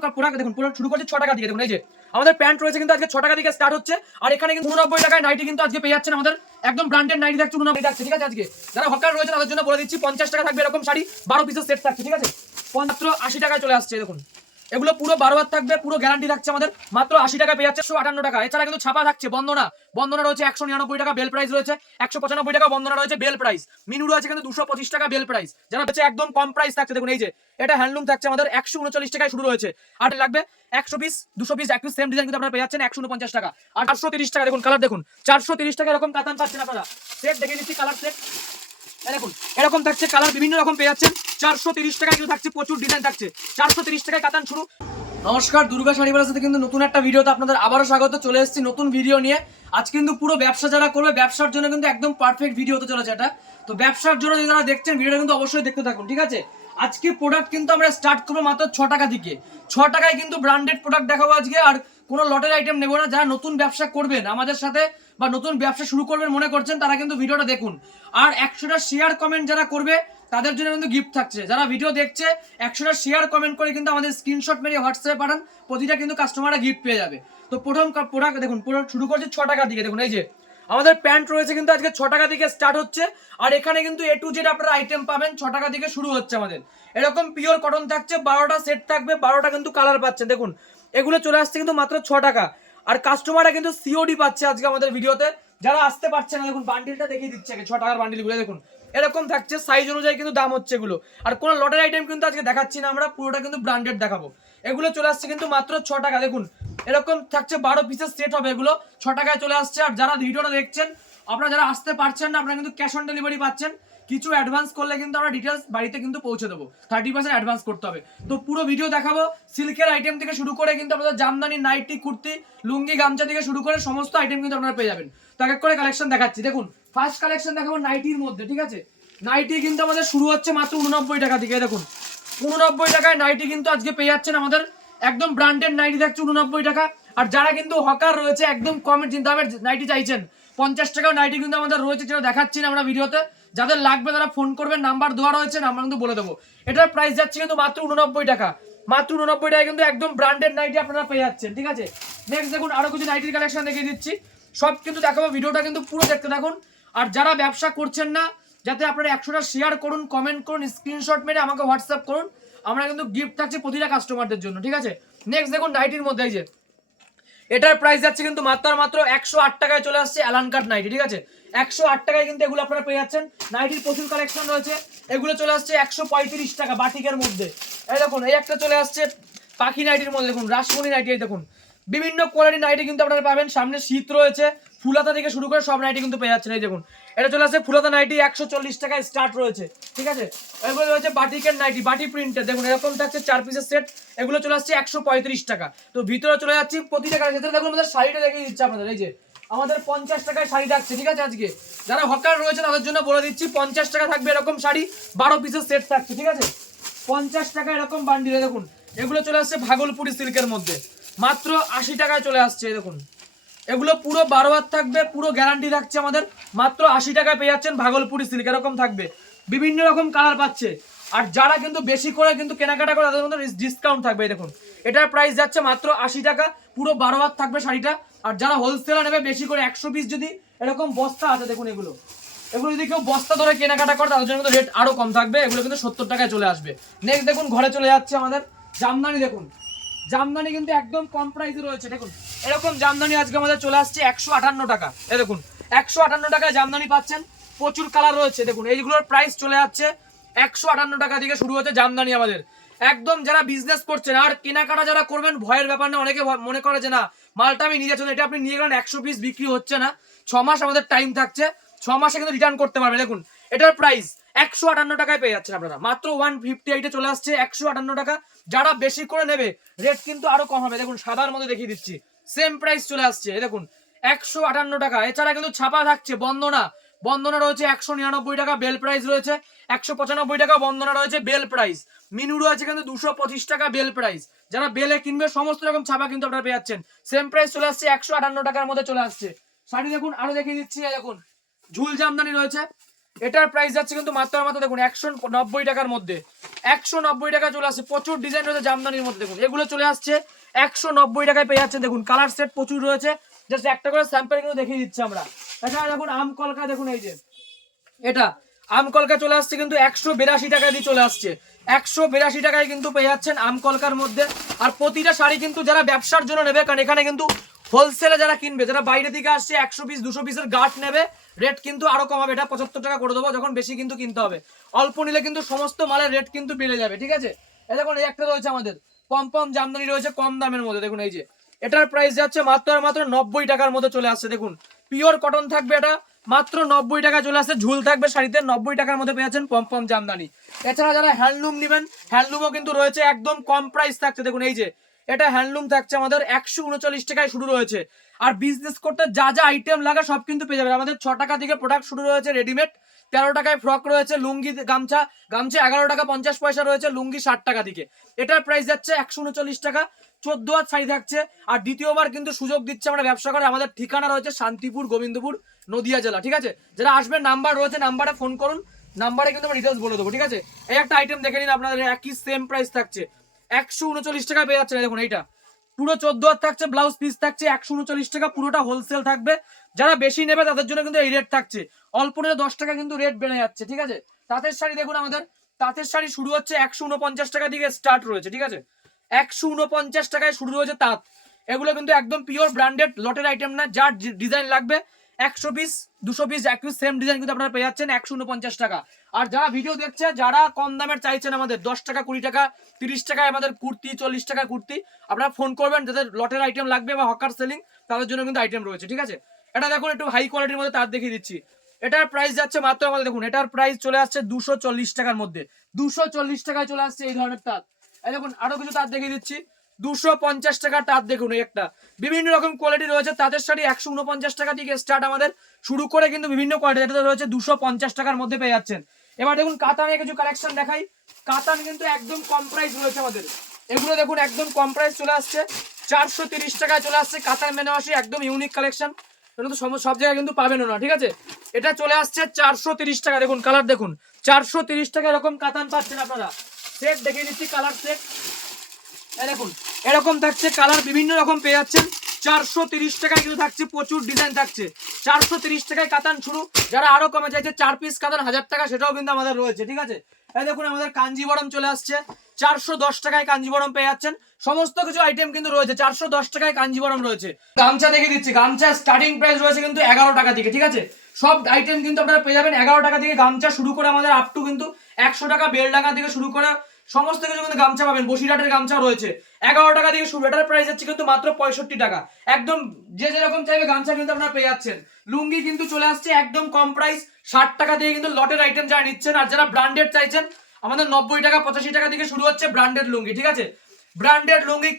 প্রথম পুরা দেখুন, পুরো শুরু করছে ছ টাকা দিয়ে দেখুন, এই যে, আমাদের প্যান্ট রয়েছে কিন্তু আজকে ছ টাকা থেকে স্টার্ট হচ্ছে। আর এখানে কিন্তু উননব্বই টাকায় নাইটি কিন্তু আজকে পেয়ে যাচ্ছেন আমাদের একদম ব্র্যান্ডেড নাইটি থাকছে, উননব্বই থাকছে, ঠিক আছে আজকে? যারা হকার রয়েছে তাদের জন্য বলে দিচ্ছি, পঞ্চাশ টাকা থাকবে এরকম শাড়ি, বারো পিসের সেট থাকছে, ঠিক আছে? মাত্র আশি টাকায় চলে আসছে, দেখুন। এগুলো পুরো বারো হাত থাকবে, পুরো গ্যারান্টি থাকছে আমাদের। মাত্র আশি টাকা পেয়ে যাচ্ছে, একশো আটান্ন টাকা। এছাড়া কিন্তু ছাপা থাকছে, বন্দনা। বন্দনা রয়েছে একশো নিরানব্বই টাকা, বেল প্রাইস রয়েছে। একশো পঁচানব্বই টাকা, বন্দনা রয়েছে, বেল প্রাইস মিনু রয়েছে কিন্তু দুশো পঁচিশ টাকা, বেল প্রাইস যারা হচ্ছে একদম কম প্রাইস থাকছে, দেখুন এই যে, এটা হ্যান্ডলুম থাকছে আমাদের একশো উনচল্লিশ টাকায় শুরু রয়েছে। আর লাগবে একশো পিস দুশো পিস একটু সেম ডিজাইন কিন্তু আপনারা পেয়ে যাচ্ছেন, একশো উনপঞ্চাশ টাকা। আর চারশো তিরিশ টাকা, দেখুন কালার দেখুন, চারশো তিরিশ টাকা এরকম কাতান পাচ্ছেন আপনারা। সেট দেখে দিচ্ছি কালার সেট দেখুন, এরকম থাকছে কালার বিভিন্ন রকম পেয়ে যাচ্ছেন। চারশো তিরিশ টাকায় কিন্তু থাকছে, প্রচুর ডিজাইন থাকছে। চারশো তিরিশ টাকায় কাতান শুরু। নমস্কার, দুর্গা শাড়ি বাজার সাথে কিন্তু নতুন একটা ভিডিওতে আপনাদের আবারও স্বাগত। চলে এসেছি নতুন ভিডিও নিয়ে। আজ কিন্তু পুরো ব্যবসা যারা করবে, ব্যবসার জন্য কিন্তু একদম পারফেক্ট ভিডিও হতে চলেছে এটা। তো ব্যবসার জন্য যারা দেখছেন, ভিডিওটা কিন্তু অবশ্যই দেখতে থাকুন, ঠিক আছে? আজকে প্রোডাক্ট কিন্তু আমরা স্টার্ট করব মাত্র ছ টাকা থেকে ছ টাকায় কিন্তু ব্র্যান্ডেড প্রোডাক্ট দেখাবো আজকে। আর কোনো লটের আইটেম নেব না, যারা নতুন ব্যবসা করবেন, আমাদের সাথে বা নতুন ব্যবসা শুরু করবেন মনে করছেন, তারা কিন্তু ভিডিওটা দেখুন। আর একশোটা শেয়ার কমেন্ট যারা করবে, তাদের জন্য কিন্তু গিফট থাকছে। যারা ভিডিও দেখছে, একশোটা শেয়ার কমেন্ট করে কিন্তু আমাদের স্ক্রিনশট মেরে হোয়াটসঅ্যাপে পাঠান, প্রতিটা কিন্তু কাস্টমাররা গিফট পেয়ে যাবে। তো প্রথম প্রোডাক্ট দেখুন, পুরো শুরু করছে ছ টাকা দিকে, দেখুন, এই যে, আমাদের প্যান্ট রয়েছে কিন্তু আজকে ছ টাকা থেকে স্টার্ট হচ্ছে, আর এখানে কিন্তু এ টু জেড আপনারা আইটেম পাবেন, ছ টাকা থেকে শুরু হচ্ছে আমাদের। এরকম পিওর কটন থাকছে, বারোটা সেট থাকবে, বারোটা কিন্তু কালার পাচ্ছেন দেখুন এগুলো চলে আসছে কিন্তু মাত্র ছ টাকা। আর কাস্টমাররা কিন্তু সিওডি পাচ্ছে আজকে আমাদের ভিডিওতে। যারা আসতে পারছে না, দেখুন বান্ডিলটা দেখিয়ে দিচ্ছে ছ টাকার বান্ডিলগুলো দেখুন। এরকম থাকছে সাইজ অনুযায়ী কিন্তু দাম হচ্ছে এগুলো। আর কোনো লটের আইটেম কিন্তু আজকে দেখাচ্ছি না আমরা, পুরোটা কিন্তু ব্র্যান্ডেড দেখাবো। এগুলো চলে আসছে কিন্তু মাত্র ছ টাকা, দেখুন। এরকম থাকছে বারো পিসের সেট হবে এগুলো, ছ টাকায় চলে আসছে। আর যারা ভিডিওটা দেখছেন, আপনারা যারা আসতে পারছেন না, আপনারা কিন্তু ক্যাশ অন ডেলিভারি পাচ্ছেন। কিছু অ্যাডভান্স করলে কিন্তু আমরা ডিটেলস বাড়িতে কিন্তু পৌঁছে দেবো। থার্টি পার্সেন্ট অ্যাডভান্স করতে হবে। তো পুরো ভিডিও দেখাবো। সিল্কের আইটেম থেকে শুরু করে কিন্তু আপনাদের জামদানি নাইটি কুর্তি, লুঙ্গি, গামছা থেকে শুরু করে সমস্ত আইটেম কিন্তু আপনারা পেয়ে যাবেন। তো এক করে কালেকশন দেখাচ্ছি। দেখুন ফার্স্ট কালেকশন দেখাবো নাইটির মধ্যে, ঠিক আছে? নাইটি কিন্তু আমাদের শুরু হচ্ছে মাত্র উননব্বই টাকা থেকে দেখুন। উননব্বই টাকায় নাইটি কিন্তু আজকে পেয়ে যাচ্ছেন আমাদের একদম ব্র্যান্ডেড নাইটি থাকছে উননব্বই টাকা। আর যারা কিন্তু হকার রয়েছে, একদম কমের দামের নাইটি চাইছেন, পঞ্চাশ টাকাও নাইটি কিন্তু আমাদের রয়েছে যেটা দেখাচ্ছি না আমরা ভিডিওতে যাদের লাগবে তারা ফোন করবেন নাম্বার দেওয়া রয়েছে আমরা কিন্তু বলে দেবো। এটার প্রাইস যাচ্ছে কিন্তু মাত্র উননব্বই টাকা। মাত্র উননব্বই টাকা কিন্তু একদম ব্র্যান্ডেড নাইটি আপনারা পেয়ে যাচ্ছেন, ঠিক আছে? নেক্সট দেখুন, আরও কিছু নাইটির কালেকশন দেখিয়ে দিচ্ছি। সব কিন্তু দেখাবো, ভিডিওটা কিন্তু পুরো দেখতে থাকুন। আর যারা ব্যবসা করছেন না, যাতে আপনারা একশোটা শেয়ার করুন কমেন্ট করুন স্ক্রিনশট মেরে আমাকে হোয়াটসঅ্যাপ করুন, আমরা কিন্তু গিফট থাকছে প্রতিটা কাস্টমারদের জন্য, ঠিক আছে? নেক্সট দেখুন নাইটির মধ্যে এই যে এটার প্রাইস যাচ্ছে কিন্তু মাত্র মাত্র একশো আট টাকায় চলে আসছে অ্যালান কাট নাইটি ঠিক আছে? একশো আট টাকায় কিন্তু এগুলো আপনারা পেয়ে যাচ্ছেন। নাইটির প্রচুর কালেকশন রয়েছে। এগুলো চলে আসছে একশো পঁয়ত্রিশ টাকা বাটিকের মধ্যে। এই দেখুন, এই একটা চলে আসছে পাখি নাইটির মধ্যে। দেখুন, রাসমণি নাইটি দেখুন। বিভিন্ন কোয়ালিটির নাইটি কিন্তু আপনারা পাবেন। সামনে শীত রয়েছে। ফুলাতা থেকে শুরু করে সব নাইটি কিন্তু পেয়ে যাচ্ছেন। এই দেখুন, এটা চলে আসছে ফুলাতা নাইটি একশো চল্লিশ টাকায় স্টার্ট রয়েছে, ঠিক আছে? এগুলো রয়েছে বাটিকের নাইটি বাটি প্রিন্টের দেখুন, এরকম থাকছে চার পিসের সেট এগুলো চলে আসছে একশো পঁয়ত্রিশ টাকা। তো ভিতরে চলে যাচ্ছি প্রতি টাকার ক্ষেত্রে। দেখুন, আমাদের শাড়িটা দেখিয়ে দিচ্ছে আপনাদের, এই যে, আমাদের পঞ্চাশ টাকায় শাড়ি থাকছে, ঠিক আছে আজকে? যারা হকার রয়েছে তাদের জন্য বলে দিচ্ছি, পঞ্চাশ টাকা থাকবে এরকম শাড়ি, বারো পিসের সেট থাকছে, ঠিক আছে? পঞ্চাশ টাকা এরকম বান্ডিলে দেখুন, এগুলো চলে আসছে ভাগলপুরি সিল্কের মধ্যে। মাত্র আশি টাকায় চলে আসছে দেখুন। এগুলো পুরো বারো হাত থাকবে, পুরো গ্যারান্টি থাকছে আমাদের। মাত্র আশি টাকায় পেয়ে যাচ্ছেন ভাগলপুরি সিল্ক এরকম থাকবে। বিভিন্ন রকম কালার পাচ্ছে। আর যারা কিন্তু বেশি করে কিন্তু কেনাকাটা করে, তাদের মধ্যে ডিসকাউন্ট থাকবে দেখুন। এটার প্রাইস যাচ্ছে মাত্র আশি টাকা, পুরো বারো হাত থাকবে শাড়িটা। আর যারা হোলসেলার নেবে, বেশি করে একশো পিস যদি, এরকম বস্তা আছে, দেখুন এগুলো। এগুলো যদি কেউ বস্তা ধরে কেনাকাটা করে, তাদের জন্য রেট আরও কম থাকবে। এগুলো কিন্তু সত্তর টাকায় চলে আসবে। নেক্সট দেখুন, ঘরে চলে যাচ্ছে আমাদের জামদানি, দেখুন। জামদানি কিন্তু একদম কম প্রাইসে রয়েছে, দেখুন। এরকম জামদানি আজকে আমাদের চলে আসছে একশো আটান্ন টাকা। এ দেখুন, একশো আটান্ন টাকায় জামদানি পাচ্ছেন, প্রচুর কালার রয়েছে, দেখুন, এইগুলোর প্রাইস চলে যাচ্ছে একশো আটান্ন টাকা থেকে শুরু হচ্ছে জামদানি আমাদের। একদম যারা বিজনেস করছেন, আর কেনাকাটা যারা করবেন, ভয়ের ব্যাপার না, অনেকে মনে করে যে না, মালটা আমি নিয়ে এটা আপনি নিয়ে গেলেন একশো পিস বিক্রি হচ্ছে না। ছ মাস আমাদের টাইম থাকছে, ছ মাসে কিন্তু রিটার্ন করতে পারবে দেখুন, এটার প্রাইস একশো আটান্ন টাকায় পেয়ে যাচ্ছেন আপনারা। মাত্র ওয়ান ফিফটি এইটে চলে আসছে একশো আটান্ন টাকা। যারা বেশি করে নেবে রেট কিন্তু আরও কম হবে। দেখুন, সাদার মধ্যে দেখিয়ে দিচ্ছি। সেম প্রাইস চলে আসছে। দেখুন, একশো আটান্ন টাকা। এছাড়া কিন্তু ছাপা থাকছে বন্দনা। বন্দনা রয়েছে একশো নিরানব্বই টাকা, বেল প্রাইস রয়েছে একশো পঁচানব্বই টাকা, বন্দনা রয়েছে বেল প্রাইস মিনু রয়েছে কিন্তু দুশো পঁচিশ টাকা বেল প্রাইস যারা বেলে কিনবে, সমস্ত রকম ছাপা কিন্তু আপনারা পেয়ে যাচ্ছেন। সেম প্রাইস চলে আসছে একশো আটান্ন টাকার মধ্যে চলে আসছে। শাড়ি দেখুন, আরও দেখিয়ে দিচ্ছি দেখুন। ঝুল জামদানি রয়েছে। এটার প্রাইস যাচ্ছে কিন্তু মাত্র মাত্র দেখুন একশো নব্বই টাকার মধ্যে। একশো নব্বই টাকা চলে আসছে প্রচুর ডিজাইন রয়েছে জামদানির মধ্যে, দেখুন। এগুলো চলে আসছে, একশো নব্বই টাকায় পেয়ে যাচ্ছে দেখুন। কালার সেট প্রচুর রয়েছে। জাস্ট একটা করে স্যাম্পেল কিন্তু দেখিয়ে দিচ্ছি আমরা। এছাড়া দেখুন, আম কলকা, দেখুন এই যে। এটা, আম কলকা চলে আসছে কিন্তু একশো বিরাশি টাকা দিয়ে চলে আসছে। একশো বিরাশি টাকায় কিন্তু পেয়ে যাচ্ছেন আম কলকার মধ্যে। আর প্রতিটা শাড়ি কিন্তু যারা ব্যবসার জন্য নেবে, কারণ এখানে কিন্তু হোলসেলে যারা কিনবে, যারা বাইরে থেকে আসছে, একশো পিস দুশো পিসের গাঁট নেবে রেট কিন্তু আরও কম হবে এটা পঁচাত্তর টাকা করে দেবো, যখন বেশি কিন্তু কিনতে হবে। অল্প নিলে কিন্তু সমস্ত মালের রেট কিন্তু বেড়ে যাবে, ঠিক আছে? এই দেখুন, এই একটা রয়েছে আমাদের। পম পম জামদানি রয়েছে কম দামের মধ্যে, দেখুন এই যে। এটার প্রাইস যাচ্ছে মাত্র আর মাত্র নব্বই টাকার মধ্যে চলে আসছে, দেখুন। পিওর কটন থাকবে এটা, মাত্র নব্বই টাকা চলে আসছে, ঝুল থাকবে শাড়িতে, নব্বই টাকার মধ্যে পেয়ে যাচ্ছেন পম পম জামদানি। এছাড়া যারা হ্যান্ডলুম নেবেন হ্যান্ডলুমও কিন্তু রয়েছে, একদম কম প্রাইস থাকছে, দেখুন এই যে। এটা হ্যান্ডলুম থাকছে আমাদের একশো উনচল্লিশ টাকায় শুরু রয়েছে। আর বিজনেস করতে যা যা আইটেম লাগে সব কিন্তু পেয়ে যাবে আমাদের ছ টাকা থেকে প্রোডাক্ট শুরু রয়েছে রেডিমেড তেরো টাকায় ফ্রক রয়েছে, লুঙ্গি গামছা গামছা এগারো টাকা পঞ্চাশ পয়সা রয়েছে, লুঙ্গি ষাট টাকা থেকে এটার প্রাইস যাচ্ছে একশো উনচল্লিশ টাকা। চোদ্দ হাত শাড়ি থাকছে। আর দ্বিতীয়বার কিন্তু সুযোগ দিচ্ছে আমরা ব্যবসা করে আমাদের ঠিকানা রয়েছে শান্তিপুর, গোবিন্দপুর, নদিয়া জেলা, ঠিক আছে? যারা আসবেন নাম্বার রয়েছে নাম্বারে ফোন করুন। নাম্বারে কিন্তু আমরা ডিটেলস বলে দেবো, ঠিক আছে? এই একটা আইটেম দেখে নিন আপনাদের, একই সেম প্রাইস থাকছে। একশো উনচল্লিশ টাকা পেয়ে যাচ্ছে দেখুন এইটা। পুরো চোদ্দ হাত থাকছে ব্লাউজ পিস থাকছে, একশো উনচল্লিশ টাকা, পুরোটা হোলসেল থাকবে। যারা বেশি নেবে তাদের জন্য কিন্তু এই রেট থাকছে। অল্প নিলে দশ টাকা কিন্তু রেট বেড়ে যাচ্ছে, ঠিক আছে? তাঁতের শাড়ি দেখুন আমাদের, তাঁতের শাড়ি শুরু হচ্ছে একশো উনপঞ্চাশ টাকা থেকে স্টার্ট রয়েছে, ঠিক আছে? একশো উনপঞ্চাশ টাকায় শুরু রয়েছে তাঁত। এগুলো কিন্তু একদম পিওর ব্র্যান্ডেড লটের আইটেম না, যার ডিজাইন লাগবে। একশো পিস দুশো পিস এক পিস সেম ডিজাইন কিন্তু আপনারা পেয়ে যাচ্ছেন, একশো উনপঞ্চাশ টাকা। আর যারা ভিডিও দেখছে, যারা কম দামের চাইছেন আমাদের, দশ টাকা, কুড়ি টাকা, তিরিশ টাকায় আমাদের কুর্তি, চল্লিশ টাকা কুর্তি, আপনারা ফোন করবেন, যাদের লটের আইটেম লাগবে বা হকার সেলিং তাদের জন্য কিন্তু আইটেম রয়েছে, ঠিক আছে? এটা দেখুন একটু হাই কোয়ালিটির মধ্যে তার দেখিয়ে দিচ্ছি। এটার প্রাইস যাচ্ছে মাত্র আমাদের, দেখুন, এটার প্রাইস চলে আসছে দুশো চল্লিশ টাকার মধ্যে। দুশো চল্লিশ টাকায় চলে আসছে এই ধরনের তাঁত দেখুন, আরও কিছু তাঁত দেখিয়ে দিচ্ছি। দুশো পঞ্চাশ টাকা তাঁত দেখুন একটা। বিভিন্ন রকম কোয়ালিটি রয়েছে তাঁতের শাড়ি একশো উনপঞ্চাশ টাকা থেকে স্টার্ট আমাদের শুরু করে কিন্তু বিভিন্ন কোয়ালিটি রয়েছে, দুশো পঞ্চাশ টাকার মধ্যে পেয়ে যাচ্ছেন। এবার দেখুন কাতানে কিছু কালেকশন দেখাই। কাতান কিন্তু একদম কম প্রাইস রয়েছে আমাদের। এগুলো দেখুন একদম কম প্রাইস চলে আসছে। চারশো তিরিশ টাকায় চলে আসছে কাতান বেনারসি, একদম ইউনিক কালেকশন এটা তো সব জায়গায় কিন্তু পাবেন না, ঠিক আছে? এটা চলে আসছে চারশো তিরিশ টাকা। দেখুন কালার দেখুন। চারশো তিরিশ টাকা এরকম কাতান পাচ্ছেন আপনারা। সেট দেখিয়ে দিচ্ছি কালার সেট দেখুন, এরকম থাকছে, কালার বিভিন্ন রকম পেয়ে যাচ্ছেন। চারশো তিরিশ টাকায় কিন্তু থাকছে, প্রচুর ডিজাইন থাকছে। চারশো তিরিশ টাকায় কাতান শুরু। যারা কমে চার পিস কাতান, হাজার টাকা, সেটাও কিন্তু আমাদের রয়েছে, ঠিক আছে? দেখুন, আমাদের কাঞ্জিবরম চলে আসছে। চারশো দশ টাকায় কাঞ্জিবরম পেয়ে যাচ্ছেন। সমস্ত কিছু আইটেম কিন্তু রয়েছে, চারশো দশ টাকায় কাঞ্জিবরম রয়েছে। গামছা দেখে দিচ্ছি, গামছা স্টার্টিং প্রাইস রয়েছে কিন্তু এগারো টাকা থেকে, ঠিক আছে? সব আইটেম কিন্তু আপনারা পেয়ে যাবেন এগারো টাকা থেকে। গামছা শুরু করে আমাদের আপ টু কিন্তু একশো টাকা বেলডাঙ্গা থেকে শুরু করে সমস্ত কিছু কিন্তু গামছা পাবেন, বসিরহাটের গামছা রয়েছে। এগারো টাকা থেকে শুরু, এটার প্রাইস হচ্ছে কিন্তু মাত্র পঁয়ষট্টি টাকা। একদম যে যেরকম চাইবে গামছা কিন্তু আপনারা পেয়ে যাচ্ছেন। লুঙ্গি কিন্তু চলে আসছে একদম কম প্রাইস ষাট টাকা দিয়ে কিন্তু লটের আইটেম যারা নিচ্ছেন আর যারা ব্র্যান্ডেড চাইছেন, আমাদের নব্বই টাকা, পঁচাশি টাকা থেকে শুরু হচ্ছে ব্র্যান্ডেড লুঙ্গি, ঠিক আছে? ব্র্যান্ডেড লুঙ্গি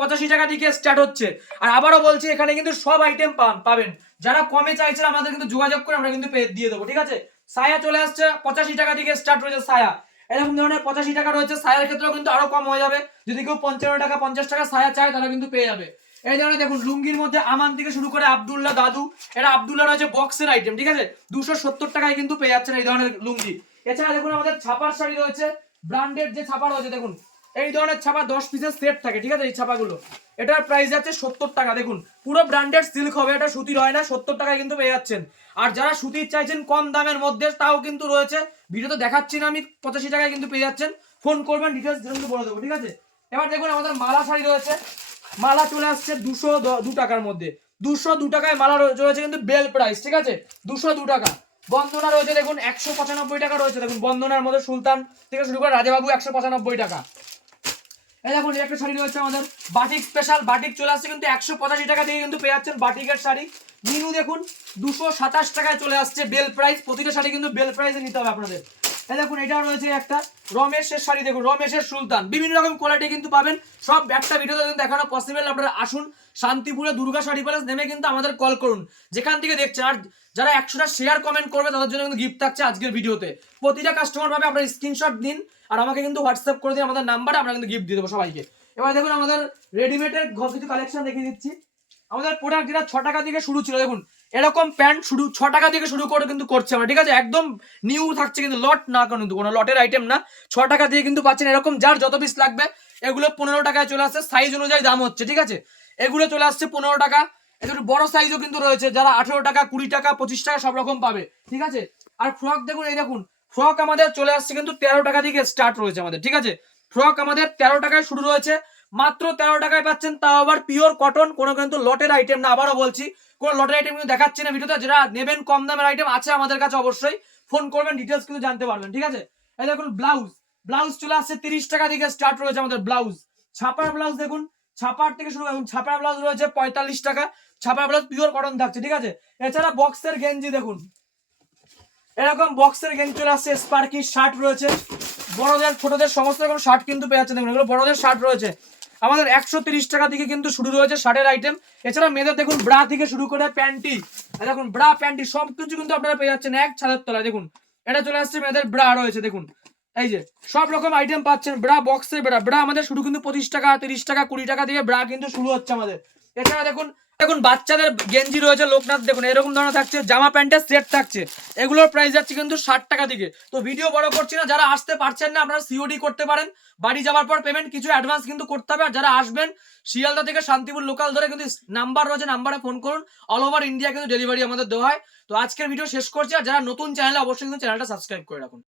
পঁচাশি টাকা থেকে স্টার্ট হচ্ছে। আর আবারও বলছি, এখানে কিন্তু সব আইটেম পান পাবেন। যারা কমে চাইছেন আমাদের কিন্তু যোগাযোগ করে আমরা কিন্তু দিয়ে দেবো, ঠিক আছে? সায়া চলে আসছে, পঁচাশি টাকা থেকে স্টার্ট রয়েছে সায়া। এরকম ধরনের পঁচাশি টাকা রয়েছে, সায়ার ক্ষেত্রেও কিন্তু আরও কম হয়ে যাবে। যদি কেউ পঞ্চান্ন টাকা, পঞ্চাশ টাকা সায়া চায়, তারা কিন্তু পেয়ে যাবে। এই ধরনের দেখুন, লুঙ্গির মধ্যে আমান থেকে শুরু করে আবদুল্লাহ দাদু এটা আবদুল্লাহ রয়েছে বক্সের আইটেম ঠিক আছে? দুশো সত্তর টাকায় কিন্তু পেয়ে যাচ্ছেন এই ধরনের লুঙ্গি। এছাড়া দেখুন, আমাদের ছাপার শাড়ি রয়েছে ব্র্যান্ডেড যে ছাপা রয়েছে, দেখুন এই ধরনের ছাপা দশ পিসের সেট থাকে, ঠিক আছে? এই ছাপাগুলো। এটার প্রাইস যাচ্ছে সত্তর টাকা। দেখুন, পুরো ব্র্যান্ডেড সিল্ক হবে, এটা সুতির হয় না, সত্তর টাকায় কিন্তু পেয়ে যাচ্ছেন। আর যারা সুতির চাইছেন কম দামের মধ্যে, তাও কিন্তু রয়েছে। ভিডিওতে দেখাচ্ছি না আমি, পঁচাশি টাকায় কিন্তু পেয়ে যাচ্ছেন। ফোন করবেন ডিটেলস কিন্তু বলে দেবো, ঠিক আছে? এবার দেখুন, আমাদের মালা শাড়ি রয়েছে। মালা চলে আসছে দুশো দু টাকার মধ্যে। দুশো দু টাকায় মালা রয়েছে কিন্তু বেল প্রাইস ঠিক আছে? দুশো দু টাকা। বন্দনা রয়েছে, দেখুন, একশো পঁচানব্বই টাকা রয়েছে। দেখুন, বন্দনার মধ্যে সুলতান থেকে শুরু করে রাজাবাবু একশো পঁচানব্বই টাকা। এই দেখুন একটা শাড়ি রয়েছে আমাদের বাটিক স্পেশাল বাটিক চলে আসছে কিন্তু একশো পঁচাশি টাকা দিয়ে কিন্তু পেয়ে যাচ্ছেন বাটিকের শাড়ি। মিনু দেখুন, দুশো সাতাশ টাকায় চলে আসছে বেল প্রাইস প্রতিটা শাড়ি কিন্তু বেল প্রাইসে নিতে হবে আপনাদের। দেখুন এটা রয়েছে একটা রমেশের শাড়ি। দেখুন, রমেশের সুলতান। বিভিন্ন রকম কোয়ালিটি কিন্তু পাবেন। সব একটা ভিডিওতে দেখানো পসিবল আপনারা আসুন শান্তিপুরে দুর্গা শাড়ি প্যালেস নেমে কিন্তু আমাদের কল করুন। যেখান থেকে দেখছেন, আর যারা একশোটা শেয়ার কমেন্ট করবে, তাদের জন্য কিন্তু গিফট থাকছে আজকের ভিডিওতে প্রতিটা কাস্টমার পাবে আপনার স্ক্রিনশট দিন, আর আমাকে কিন্তু হোয়াটসঅ্যাপ করে দিন আমাদের নাম্বারে আমরা কিন্তু গিফট দিয়ে দেবো সবাইকে। এবার দেখুন, আমাদের রেডিমেডের কিছু কালেকশন দেখিয়ে দিচ্ছি। আমাদের প্রোডাক্ট যেটা ছ টাকা থেকে শুরু ছিল, দেখুন এরকম প্যান্ট শুরু, ছ টাকা থেকে শুরু করে কিন্তু করছে আমরা, ঠিক আছে? একদম নিউ থাকছে কিন্তু লট না কিন্তু, কোনো লটের আইটেম না। ছ টাকা দিয়ে কিন্তু পাচ্ছেন এরকম, যার যত পিস লাগবে, এগুলো পনেরো টাকায় চলে আসছে সাইজ অনুযায়ী দাম হচ্ছে, ঠিক আছে? এগুলো চলে আসছে পনেরো টাকা, এদের বড় সাইজও কিন্তু রয়েছে, যারা আঠেরো টাকা, কুড়ি টাকা, পঁচিশ টাকা সব রকম পাবে, ঠিক আছে? আর ফ্রক দেখুন, এই দেখুন ফ্রক আমাদের চলে আসছে কিন্তু তেরো টাকা থেকে স্টার্ট রয়েছে আমাদের, ঠিক আছে? ফ্রক আমাদের তেরো টাকায় শুরু রয়েছে মাত্র তেরো টাকায় পাচ্ছেন, তাও আবার পিওর কটন কোনো কিন্তু লটের আইটেম না। আবারও বলছি, কোনো লটের আইটেম কিন্তু দেখাচ্ছি না ভিডিওতে, যারা নেবেন কম দামের আইটেম আছে আমাদের কাছে অবশ্যই ফোন করবেন ডিটেলস কিন্তু জানতে পারবেন, ঠিক আছে? এই দেখুন ব্লাউজ ব্লাউজ চলে আসছে তিরিশ টাকা থেকে স্টার্ট রয়েছে আমাদের ব্লাউজ ছাপার ব্লাউজ দেখুন, ছাপার থেকে শুরু করুন, ছাপার ব্লাউজ রয়েছে পঁয়তাল্লিশ টাকা, ছাপার ব্লাউজ পিওর কটন থাকছে, ঠিক আছে? এছাড়া বক্সের গেঞ্জি দেখুন, এরকম বক্সের গেঞ্জি চলে আসছে স্পার্কি শার্ট রয়েছে বড়দের, ছোটদের সমস্ত রকম শার্ট কিন্তু পেয়ে যাচ্ছে। দেখুন, এগুলো বড়দের শার্ট রয়েছে। আমাদের একশো টাকা থেকে কিন্তু শুরু রয়েছে শার্টের আইটেম এছাড়া মেয়েদের দেখুন ব্রা থেকে শুরু করে প্যান্টি দেখুন ব্রা প্যান্টি সব কিছু কিন্তু আপনারা পেয়ে যাচ্ছেন এক ছাদের তলায়। দেখুন, এটা চলে আসছে মেয়েদের ব্রা রয়েছে, দেখুন। এই যে, সব রকম আইটেম পাচ্ছেন। ব্রা বক্সের ব্রা ব্রা আমাদের শুরু কিন্তু পঁচিশ টাকা, তিরিশ টাকা, কুড়ি টাকা দিয়ে ব্রা কিন্তু শুরু হচ্ছে আমাদের। এছাড়া দেখুন দেখুন, বাচ্চাদের গেঞ্জি রয়েছে, লোকনাথ দেখুন, এরকম ধরনের থাকছে, জামা প্যান্টের সেট থাকছে। এগুলোর প্রাইস যাচ্ছে কিন্তু ষাট টাকা দিকে। তো ভিডিও বড় করছি না, যারা আসতে পারছেন না, আপনারা সিওডি করতে পারেন। বাড়ি যাওয়ার পর পেমেন্ট কিছু অ্যাডভান্স কিন্তু করতে হবে, আর যারা আসবেন, শিয়ালদা থেকে শান্তিপুর লোকাল ধরে কিন্তু নাম্বার রয়েছে নাম্বারে ফোন করুন। অল ওভার ইন্ডিয়া কিন্তু ডেলিভারি আমাদের দেওয়া হয়। তো আজকের ভিডিও শেষ করছি, আর যারা নতুন চ্যানেলে অবশ্যই কিন্তু চ্যানেলটা সাবস্ক্রাইব করে রাখুন।